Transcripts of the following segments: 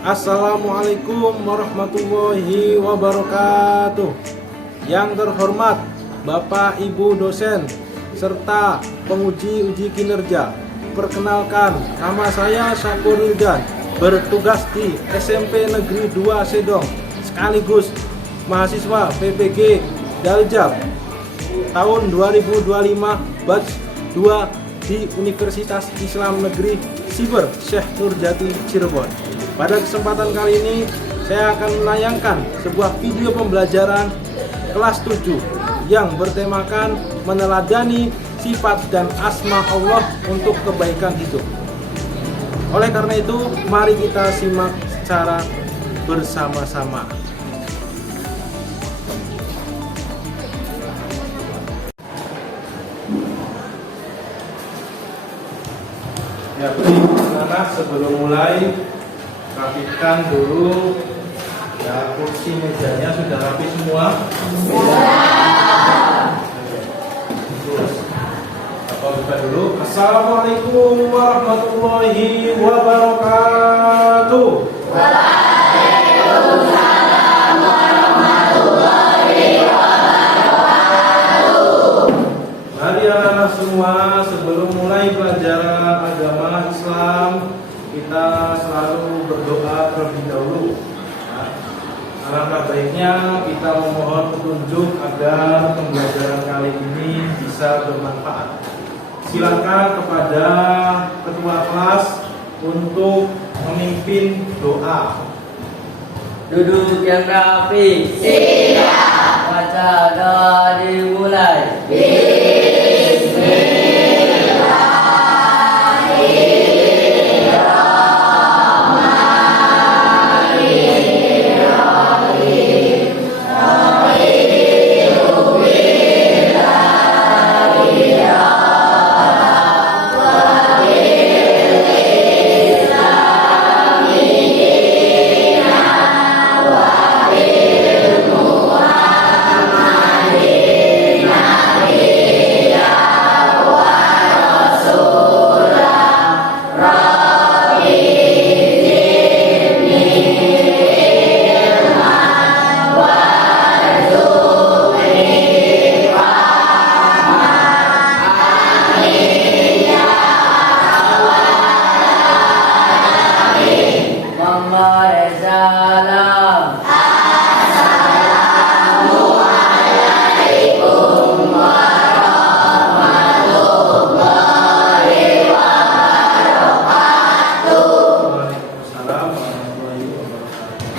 Assalamualaikum warahmatullahi wabarakatuh. Yang terhormat Bapak Ibu dosen serta penguji uji kinerja, perkenalkan, nama saya Syakur Ridwan, bertugas di SMP Negeri 2 Sedong, sekaligus mahasiswa PPG Daljab tahun 2025 batch 2 di Universitas Islam Negeri Siber Syekh Nurjati Cirebon. Pada kesempatan kali ini saya akan menayangkan sebuah video pembelajaran kelas 7 yang bertemakan meneladani sifat dan asma Allah untuk kebaikan hidup. Oleh karena itu, mari kita simak secara bersama-sama. Ya, anak sebelum mulai rapikan dulu ya, kursi mejanya sudah rapi semua. Terus apa buka dulu. Assalamualaikum warahmatullahi wabarakatuh. Waalaikumsalam warahmatullahi wabarakatuh. Mari anak-anak semua, sebelum mulai pelajaran agama Islam, kita selalu berdoa terlebih dahulu. Alangkah baiknya kita memohon petunjuk agar pembelajaran kali ini bisa bermanfaat. Silakan kepada ketua kelas untuk memimpin doa. Duduk yang rapi. Siap. Baca doa dimulai.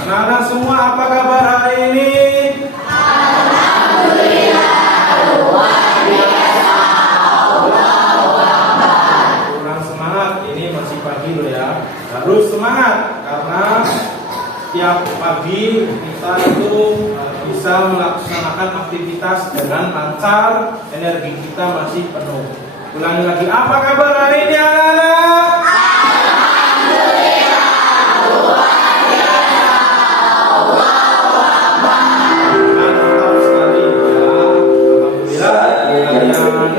Anak-anak semua, apa kabar hari ini? Alhamdulillah, luar biasa. Kurang semangat, ini masih pagi loh ya. Harus semangat karena setiap pagi kita itu bisa melaksanakan aktivitas dengan lancar, energi kita masih penuh. Ulangi lagi, apa kabar hari ini anak-anak?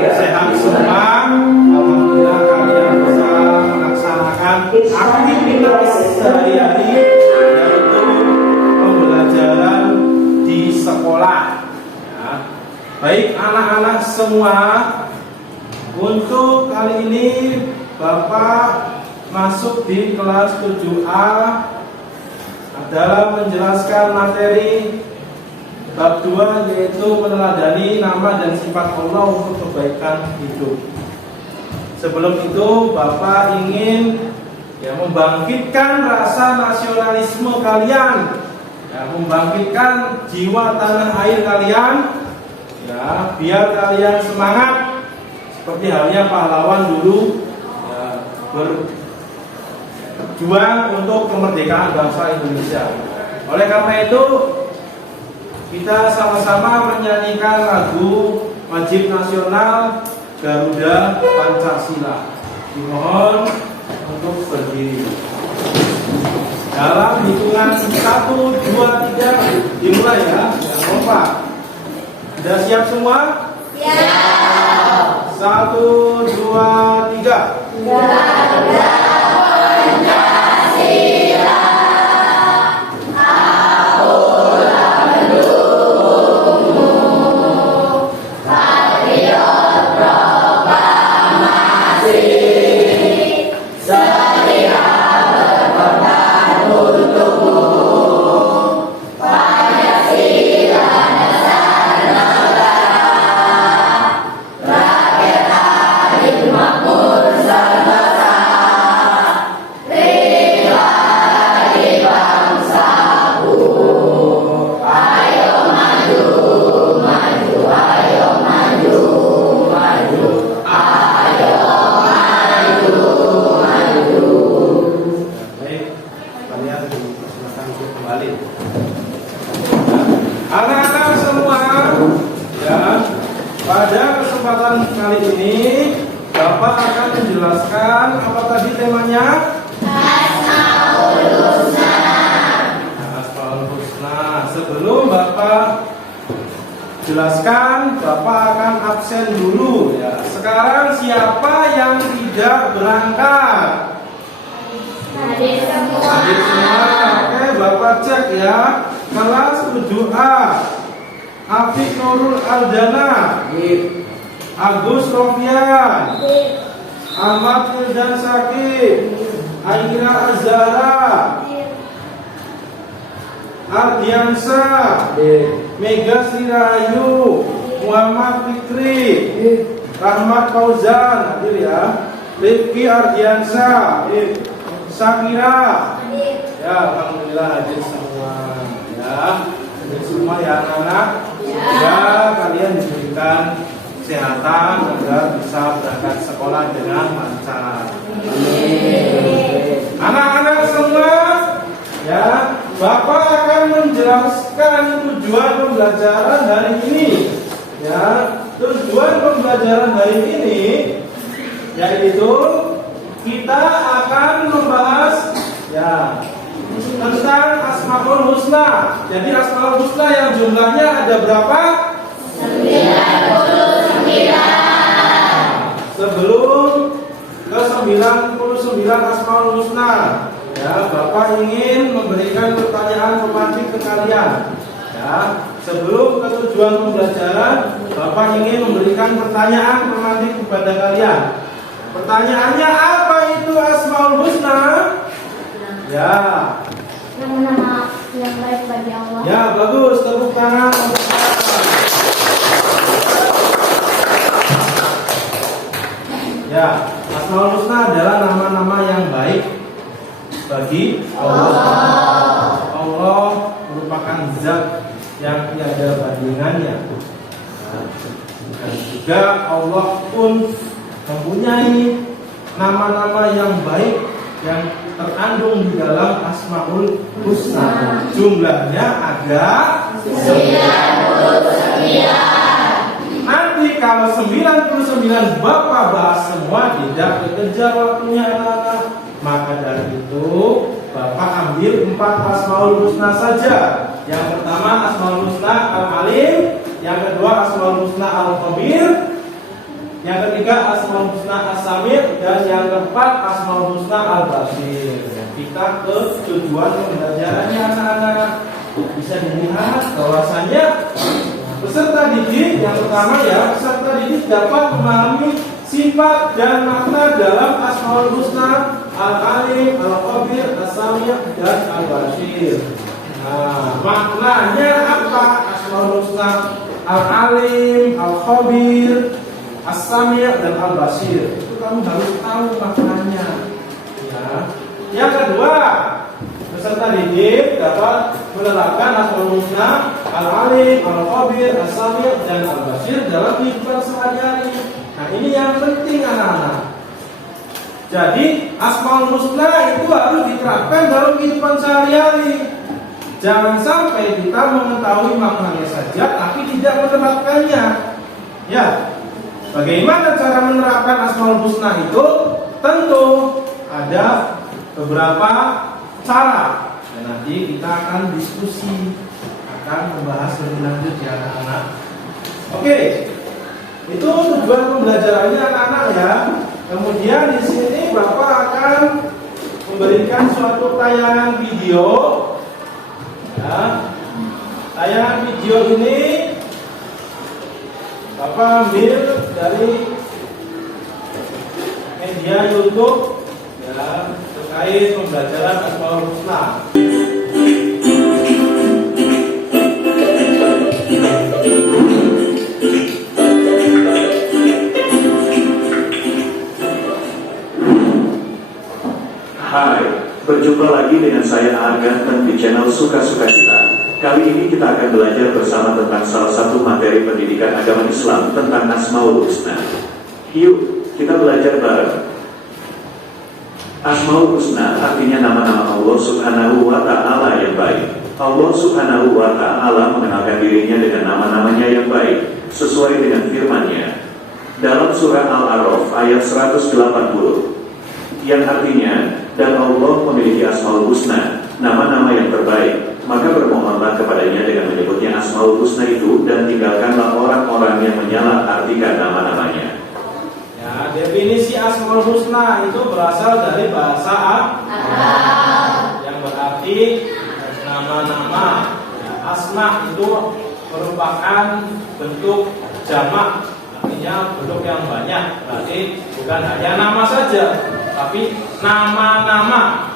Sehat semua, alhamdulillah kalian bisa melaksanakan aktivitas sehari-hari, yaitu pembelajaran di sekolah. Ya. Baik anak-anak semua, untuk kali ini Bapak masuk di kelas 7A adalah menjelaskan materi bab 2, yaitu meneladani nama dan sifat Allah untuk kebaikan hidup. Sebelum itu Bapak ingin membangkitkan rasa nasionalisme kalian, membangkitkan jiwa tanah air kalian, biar kalian semangat seperti halnya pahlawan dulu berjuang untuk kemerdekaan bangsa Indonesia. Oleh karena itu kita sama-sama menyanyikan lagu wajib nasional Garuda Pancasila. Dimohon untuk berdiri. Dalam hitungan 1, 2, 3 dimulai ya. Jangan lupa. Sudah siap semua? Siap. 1, 2, 3. Garuda Pancasila. balik. Anak-anak semua, ya, pada kesempatan kali ini Bapak akan menjelaskan apa tadi temanya? Asmaul Husna. Asmaul Husna. Sebelum Bapak jelaskan, Bapak akan absen dulu ya. Sekarang siapa yang tidak berangkat? Hadir semua. Hadir semua. Oke, Bapak cek ya. Kelas 7A. Afiq Nurul Aldana, Agus Rofian, Ahmad Firdan Sakib, Aira Azhara, Ardiansa, Mega Sirayu, Muhammad Fikri, Rahmat Fauzan, hadir ya. Rifki Ardiansa, Sakira, ya, alhamdulillah hadir semua ya. Hadir semua ya anak-anak. Ya, kalian diberikan kesehatan agar bisa berangkat sekolah dengan lancar. Anak-anak semua, ya, Bapak akan menjelaskan tujuan pembelajaran hari ini. Ya, tujuan pembelajaran hari ini yaitu kita akan membahas ya tentang Asmaul Husna. Jadi Asmaul Husna yang jumlahnya ada berapa? 99. Sebelum ke 99 Asmaul Husna, ya, Bapak ingin memberikan pertanyaan pemantik ke kalian. Ya, sebelum ke tujuan pembelajaran, Bapak ingin memberikan pertanyaan pemantik kepada kalian. Pertanyaannya, apa itu Asmaul Husna? Ya. Nama-nama yang baik bagi Allah. Ya, bagus. Tepuk tangan untuk saya. Ya, Asmaul Husna adalah nama-nama yang baik bagi Allah. Allah merupakan zat yang tiada bandingannya. Dan juga Allah pun mempunyai nama-nama yang baik yang terkandung di dalam Asmaul Husna. Jumlahnya ada 99. Nanti kalau 99 Bapak bahas semua, tidak kekejar waktunya anak-anak. Maka dari itu Bapak ambil 4 Asmaul Husna saja. Yang pertama Asmaul Husna Al-Alim, yang kedua Asmaul Husna Al-Khabir, yang ketiga Asmaul Husna As-Sami', dan yang keempat Asmaul Husna Al-Basir. Kita ke tujuan pembelajarannya anak-anak. Bisa dilihat bahwasanya peserta didik yang pertama ya, peserta didik dapat memahami sifat dan makna dalam Asmaul Husna Al-Alim, Al-Khabir, As-Sami', dan Al-Basir. Nah, maknanya apa Asmaul Husna Al-Alim, Al-Khabir, As-Sami' dan Al-Basir? Itu kamu harus tahu maknanya. Ya. Yang kedua, peserta didik dapat menerapkan Asmaul Husna Al-Alim, Al-Khabir, As-Sami' dan Al-Basir dalam kehidupan sehari-hari. Nah, ini yang penting anak-anak. Jadi Asmaul Husna itu harus diterapkan dalam kehidupan sehari-hari. Jangan sampai kita mengetahui maknanya saja tapi tidak menerapkannya. Ya. Bagaimana cara menerapkan Asmaul Husna itu? Tentu ada beberapa cara. Dan nanti kita akan diskusi, akan membahas lebih lanjut ya anak-anak. Oke. Itu tujuan pembelajarannya anak-anak ya. Kemudian di sini Bapak akan memberikan suatu tayangan video. Ya. Tayangan video ini Bapak ambil dari media YouTube ya, terkait pembelajaran Asmaul Husna. Hai, berjumpa lagi dengan saya Argan di channel Suka-Suka Kita. Kali ini kita akan belajar bersama tentang salah satu materi pendidikan agama Islam tentang Asmaul Husna. Yuk, kita belajar bareng. Asmaul Husna artinya nama-nama Allah Subhanahu wa Ta'ala yang baik. Allah Subhanahu wa Ta'ala mengenalkan dirinya dengan nama-namanya yang baik, sesuai dengan firman-Nya dalam surah Al-A'raf ayat 180, yang artinya, dan Allah memiliki Asmaul Husna, nama-nama yang terbaik, maka bermohonlah kepadanya dengan menyebutnya Asmaul Husna itu, dan tinggalkanlah orang-orang yang menyalah-artikan nama-namanya. Ya, definisi Asmaul Husna itu berasal dari bahasa Arab, yang berarti nama-nama. Ya, asma itu merupakan bentuk jamak, artinya bentuk yang banyak. Berarti bukan hanya nama saja, tapi nama-nama,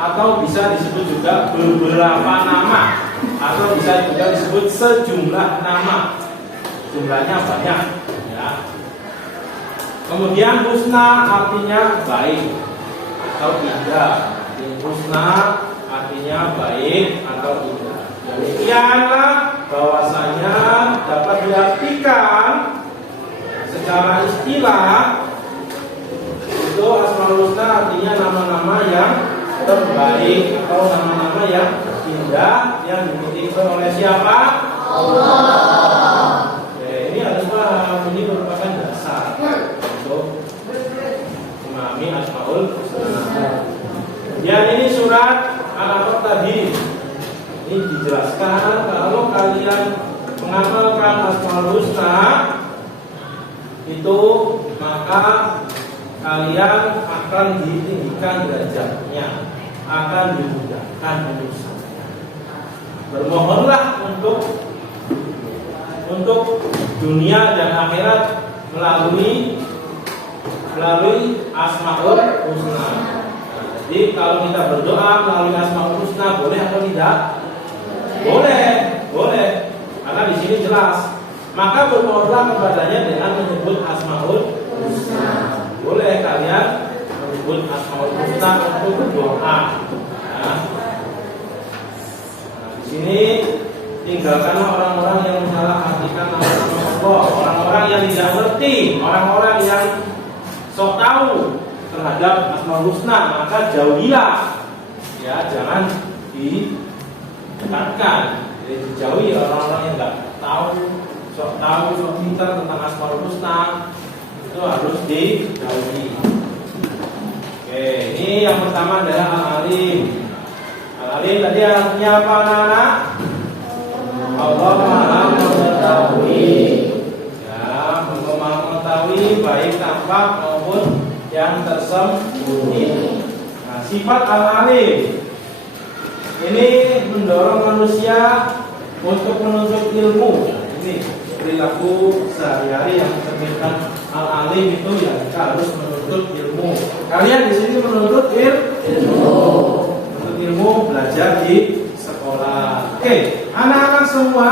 atau bisa disebut juga beberapa nama, atau bisa juga disebut sejumlah nama. Jumlahnya banyak. Ya. Kemudian husna artinya baik atau indah. Husna artinya baik atau indah. Demikianlah bahwasanya dapat diartikan secara istilah itu Asmaul Husna artinya nama-nama yang terbaik atau nama-nama yang indah yang dimiliki oleh siapa? Allah. Oke, ini harus paham, ini merupakan dasar untuk memahami Asmaul Husna. Dan ini surat Al-A'raf tadi. Ini dijelaskan kalau kalian mengamalkan Asmaul Husna itu maka kalian akan ditinggikan derajatnya, akan dimudahkan urusannya. Bermohonlah untuk dunia dan akhirat melalui Asmaul Husna. Jadi kalau kita berdoa melalui Asmaul Husna boleh atau tidak? Boleh. Karena di sini jelas. Maka bermohonlah kepadanya dengan menyebut Asmaul Husna. Boleh kalian menyebut Asmaul Husna untuk berdoa. Nah, di sini tinggalkanlah orang-orang yang menyalahartikan nama-nama Allah, orang-orang yang tidak ngerti, orang-orang yang sok tahu terhadap Asmaul Husna, maka jauhilah. Ya, jangan didekatkan. Jadi dijauhi orang-orang yang nggak tahu, sok pintar tentang Asmaul Husna. Itu harus dijauhi. Oke, ini yang pertama adalah Al-Alim. Al-Alim tadi artinya apa, anak-anak? Allah Maha Mengetahui. Ya, mengetahui baik tampak maupun yang tersembunyi. Nah, sifat Al-Alim ini mendorong manusia untuk menuntut ilmu. Ini perilaku sehari-hari yang mencerminkan Al-Alim itu ya kita harus menuntut ilmu. Kalian di sini menuntut ilmu. Menuntut ilmu, belajar di sekolah. Oke, anak-anak semua,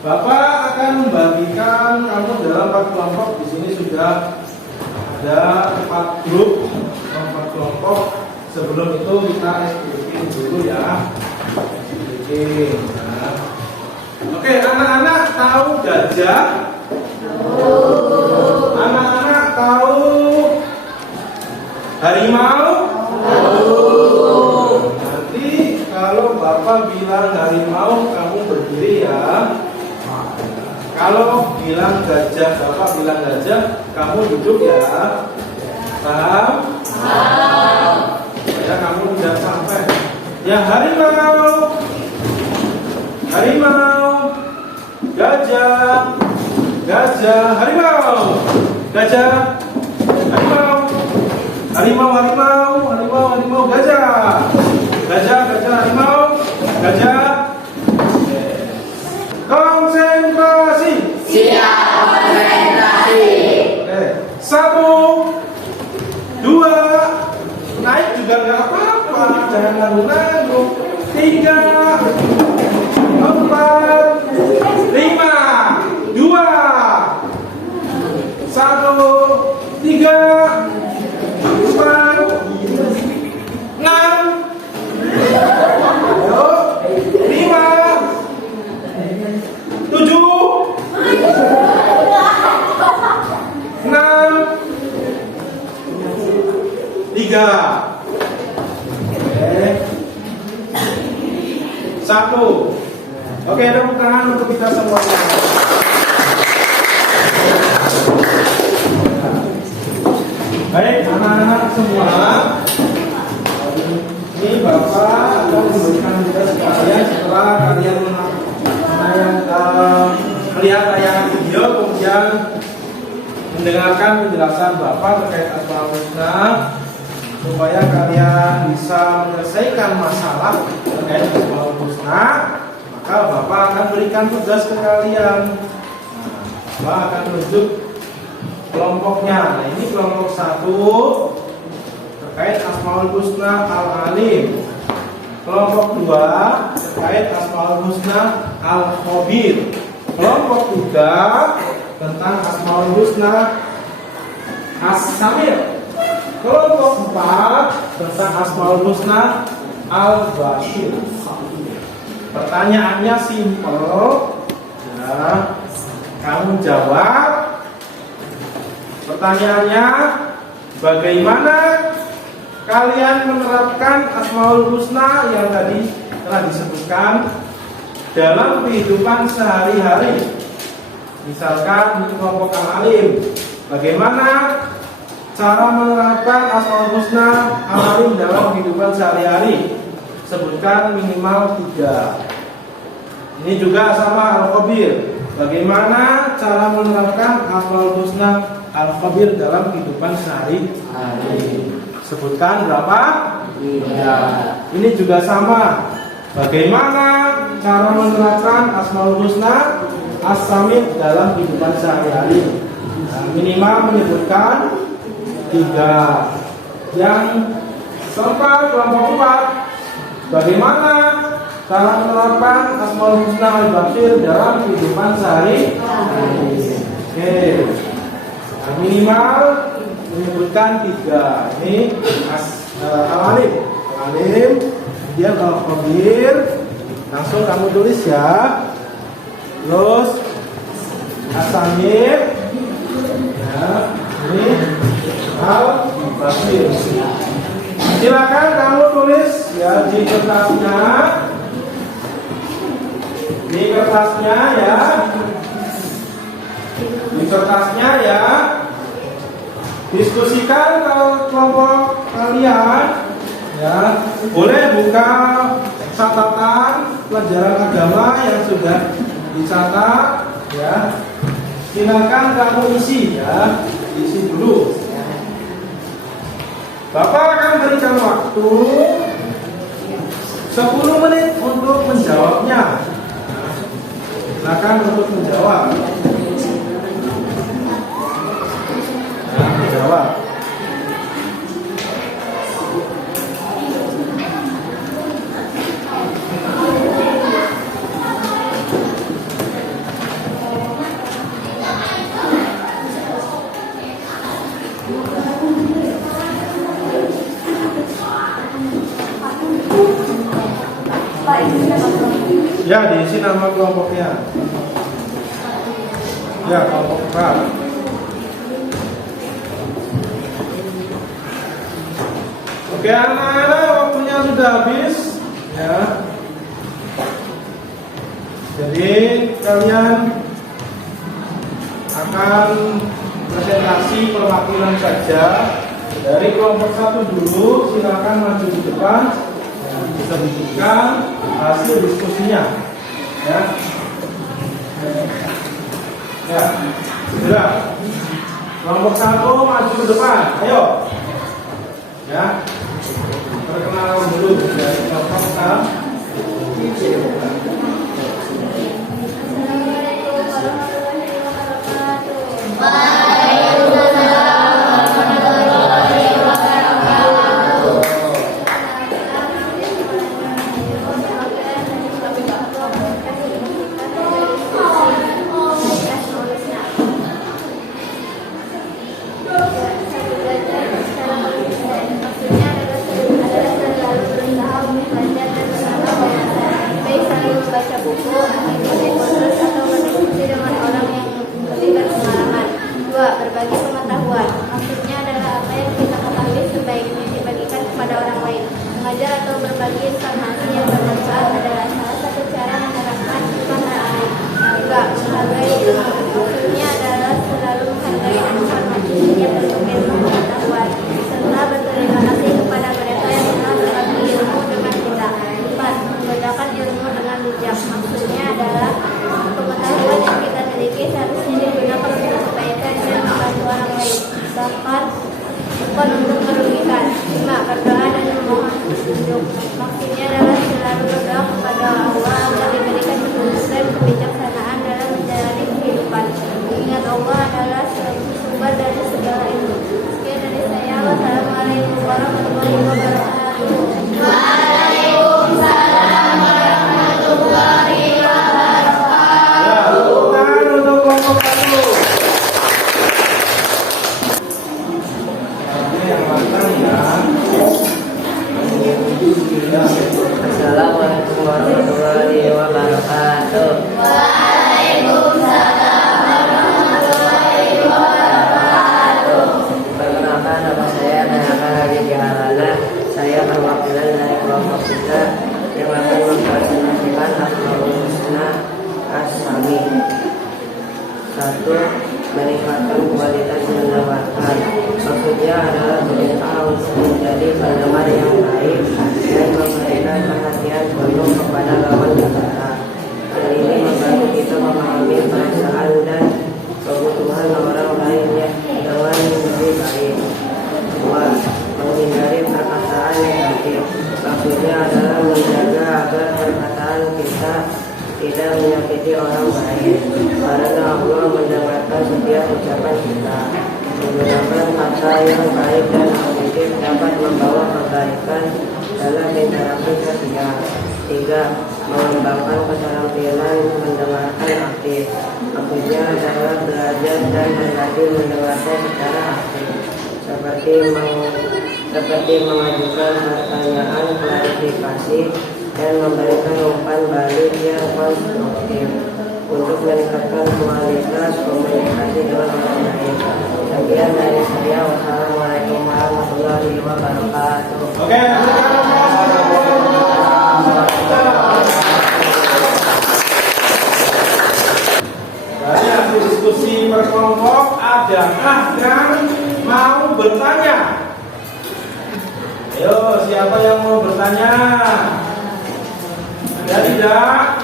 Bapak akan membagikan kamu dalam 4 kelompok. Di sini sudah ada 4 grup, 4 kelompok. Sebelum itu kita explication dulu ya. Oke, anak-anak tahu gajah? Anak-anak tahu harimau? Nanti kalau Bapak bilang harimau, kamu berdiri ya. Kalau bilang gajah, Bapak bilang gajah, kamu duduk ya. Paham? Ya, kamu udah sampai. Ya, harimau, gajah, harimau, gajah, harimau, gajah, harimau, gajah. Konsentrasi. Siap konsentrasi. 1, 2, naik juga nggak apa-apa, jangan nanggung-nanggung. 3, 4, 5, 2, 1, 3, 4, 6, 5, 7, 6, 3. 1. Oke, tepuk tangan untuk kita semuanya. Baik, anak-anak semua, ini Bapak akan memberikan tugas kalian setelah kalian melihat tayangan video, kemudian mendengarkan penjelasan Bapak terkait Asmaul Husna, supaya kalian bisa menyelesaikan masalah terkait Asmaul Husna. Maka Bapak akan berikan tugas ke kalian. Bapak akan menunjuk kelompoknya. Nah, ini kelompok 1 terkait Asmaul Husna Al-Alim. Kelompok 2 terkait Asmaul Husna Al-Khabir. Kelompok 3 tentang Asmaul Husna As-Samir. Kelompok 4 tentang Asmaul Husna Al-Bashir. Pertanyaannya simpel, ya, kamu jawab. Pertanyaannya, bagaimana kalian menerapkan Asmaul Husna yang tadi telah disebutkan dalam kehidupan sehari-hari? Misalkan di kelompok Al-Alim, bagaimana cara menerapkan Asmaul Husna Al-Alim dalam kehidupan sehari-hari? Sebutkan minimal 3. Ini juga sama Al-Khabir, bagaimana cara menerapkan Asmaul Husna Al-Khabir dalam kehidupan sehari-hari? Sebutkan berapa? 3. Ini juga sama, bagaimana cara menerapkan Asmaul Husna As-Samir dalam kehidupan sehari-hari? Nah, minimal menyebutkan 3. Yang keempat, kelompok 4, bagaimana cara menerapkan Asmaul Husna Al-Bashir dalam kehidupan sehari-hari? Oke. Nah, minimal menyebutkan 3. Ini Al-Alim, kemudian Al-Khabir. Langsung kamu tulis ya. Terus As-Samir, ya, ini Al-Bashir. Silakan kamu tulis ya di kertasnya. Di kertasnya ya. Di kertasnya ya. Diskusikan kalau kelompok kalian ya. Boleh buka catatan pelajaran agama yang sudah dicatat ya. Silakan kamu isi ya. Isi dulu. Bapak akan berikan waktu 10 menit untuk menjawabnya. Silakan untuk menjawab. Nah, menjawab. Ya, diisi nama kelompoknya. Ya, kelompok 4. Oke, anak-anak, waktunya sudah habis. Ya. Jadi kalian akan presentasi perwakilan saja. Dari kelompok 1 dulu, silakan maju di depan. Bisa disebutkan hasil diskusinya, ya. Ya, sudah. Kelompok 1 maju ke depan, ayo. Ya, perkenalan dulu dari kelompok 1. Berbagi pengetahuan. Maksudnya adalah apa yang kita ketahui sebaiknya dibagikan kepada orang lain. Mengajar atau berbagi informasi yang bermanfaat adalah salah petunjuk. Maksudnya adalah selalu berdoa kepada Allah agar diberikan petunjuk dan kebijaksanaan dalam menjalani kehidupan. Ingat Allah adalah sumber dari segala ilmu. Sekian dari saya. Wassalamualaikum warahmatullahi wabarakatuh. Waalaikumsalam warahmatullahi wabarakatuh. Ya, tepuk tangan untuk kelompok 1. Ini yang matang ya. Assalamualaikum warahmatullahi wabarakatuh. Waalaikumsalam warahmatullahi wabarakatuh. Perkenalkan, nama saya Nayaka Hadi Jahalana. Saya perwakilan dari kelompok 3 yang akan mempresentasikan Asmaul Husna As-Sami. 1. Meningkatkan kualitas mendengarkan. Maksudnya adalah berusaha untuk menjadi pendengar yang baik dan memberikan perhatian penuh kepada lawan bicara. Hal ini membantu kita memahami perasaan dan kebutuhan orang lain dengan lebih baik. 2. Menghindari perkataan negatif. Maksudnya adalah menjaga agar perkataan kita tidak menyakiti orang lain, karena Allah mendengarkan setiap ucapan kita. Menggunakan kata yang baik dan positif dapat membawa kebaikan dalam interaksi sosial. 3. Mengembangkan keterampilan mendengarkan aktif. Maksudnya adalah belajar dan berlatih mendengarkan secara aktif, seperti mengajukan pertanyaan klarifikasi dan memberikan umpan balik yang konstruktif untuk meningkatkan kualitas komunikasi dengan orang lain. Sekian dari saya. Wassalamualaikum warahmatullahi wabarakatuh. Oke, dari hasil diskusi berkelompok, adakah yang mau bertanya? Ayo, siapa yang mau bertanya? Ada tidak?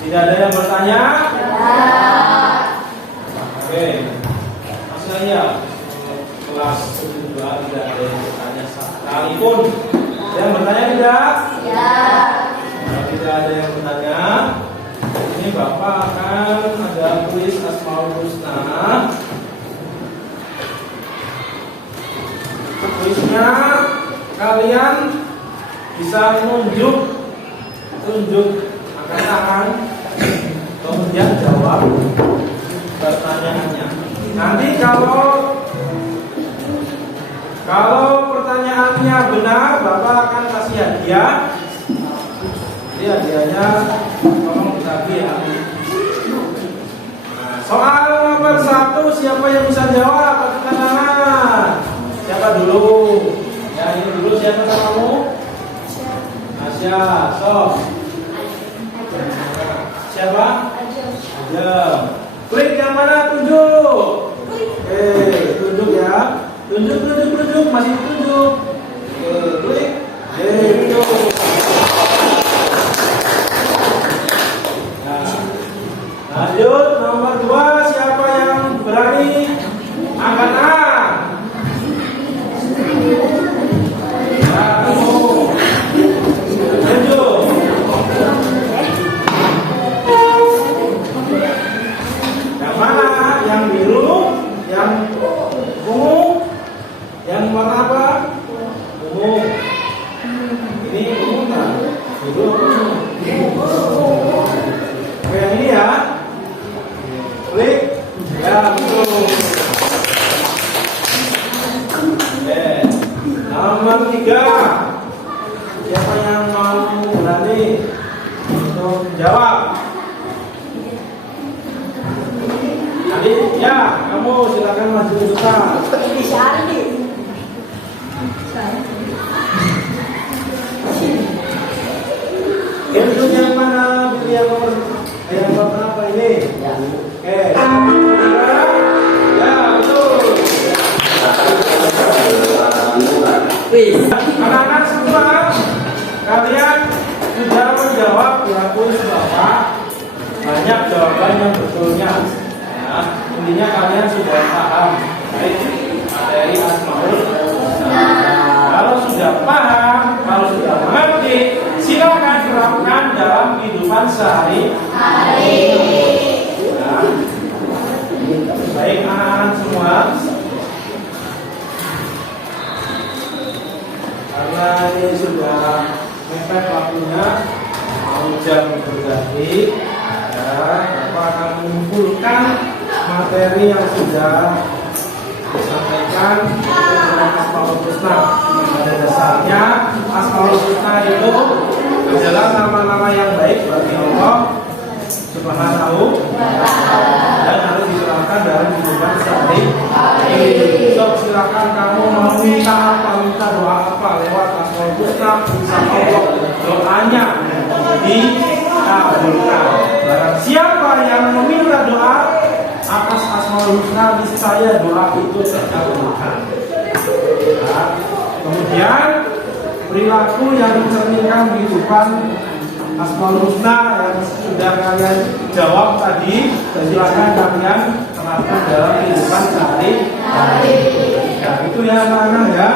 Tidak ada yang bertanya? Oke, langsung aja. Kelas 2 tidak ada yang bertanya sekalipun. Ada yang bertanya tidak? Kalau tidak ada yang bertanya, ini Bapak akan ada kuis Asmaul Husna. Kuisnya kalian bisa tunjuk angkat tangan, kemudian jawab pertanyaannya. Nanti kalau pertanyaannya benar, Bapak akan kasih hadiah. Jadi hadiahnya tolong dibagi ya. Nah, soal nomor 1, siapa yang bisa jawab? Angkat tangan. Siapa dulu? Ya, ini dulu, siapa namamu? Asya, sok. Siapa? Ajam. Klik yang mana? Tunjuk. Oke, tunjuk ya. Tunjuk. Masih tunjuk. Oke, klik. Tunjuk. Nah, lanjut nomor 2, siapa yang berani? Angkat tangan. Yang mana? Yang biru, yang ungu, yang warna apa? Ungu. Ini ungu kan? Biru. Oke, yang ini ya. Klik. Ya, betul. Oke. Nomor 3, siapa yang mau berani untuk jawab? Nanti ya, kamu silakan maju depan. Untuk yang mana? Yang nomor apa ini? Oke. Ya, betul. Anak-anak semua, kalian sudah menjawab ya kuis Bapak. Banyak jawaban yang betulnya. Ya, intinya kalian sudah paham baik materi Asmaul Husna. karena ini sudah mepet waktunya, mau jam berganti, ya, Bapak akan mengumpulkan materi yang sudah disampaikan tentang Asmaul Husna. Pada dasarnya Asmaul Husna itu adalah nama-nama yang baik bagi Allah Subhanahu dan harus diterapkan dalam kehidupan sehari-hari. So, silakan kamu mau minta apa, minta doa apa lewat Asmaul Husna, insya Allah doanya dikabulkan. Barang siapa yang meminta doa atas Asmaul Husna, niscaya doa itu terkabulkan. Nah, kemudian perilaku yang mencerminkan kehidupan Asmaul Husna yang sudah kalian jawab tadi, silakan kalian terapkan dalam kehidupan sehari-hari. Ya, itu ya anak-anak ya.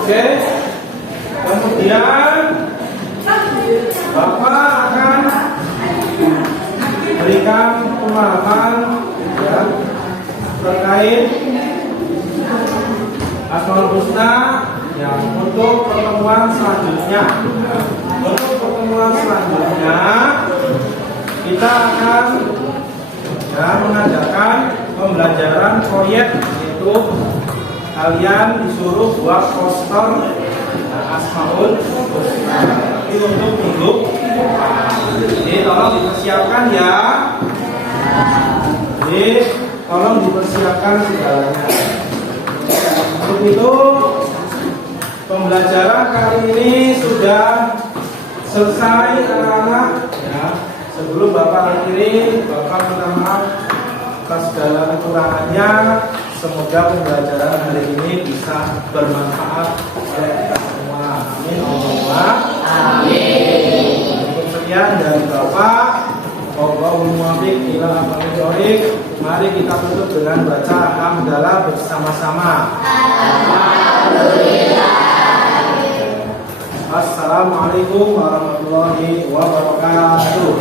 Oke. Kemudian Bapak akan berikan pemahaman ya, terkait Asmaul Husna ya, untuk pertemuan selanjutnya. Untuk pertemuan selanjutnya kita akan ya, mengadakan pembelajaran proyek, yaitu kalian disuruh buat poster Asmaul Husna. Ini untuk minggu depan. Jadi tolong dipersiapkan ya. Jadi tolong dipersiapkan segalanya. Untuk itu pembelajaran kali ini sudah selesai anak-anak ya. Sebelum Bapak akhiri, Bapak minta maaf atas segala kekurangannya. Semoga pembelajaran hari ini bisa bermanfaat oleh kita semua. Amin. Allahumma amin. Cukup sekian dari Bapak. Wallahul muwaffiq ila aqwamit thoriq. Mari kita tutup dengan baca alhamdulillah bersama-sama. Alhamdulillah. Assalamualaikum warahmatullahi wabarakatuh.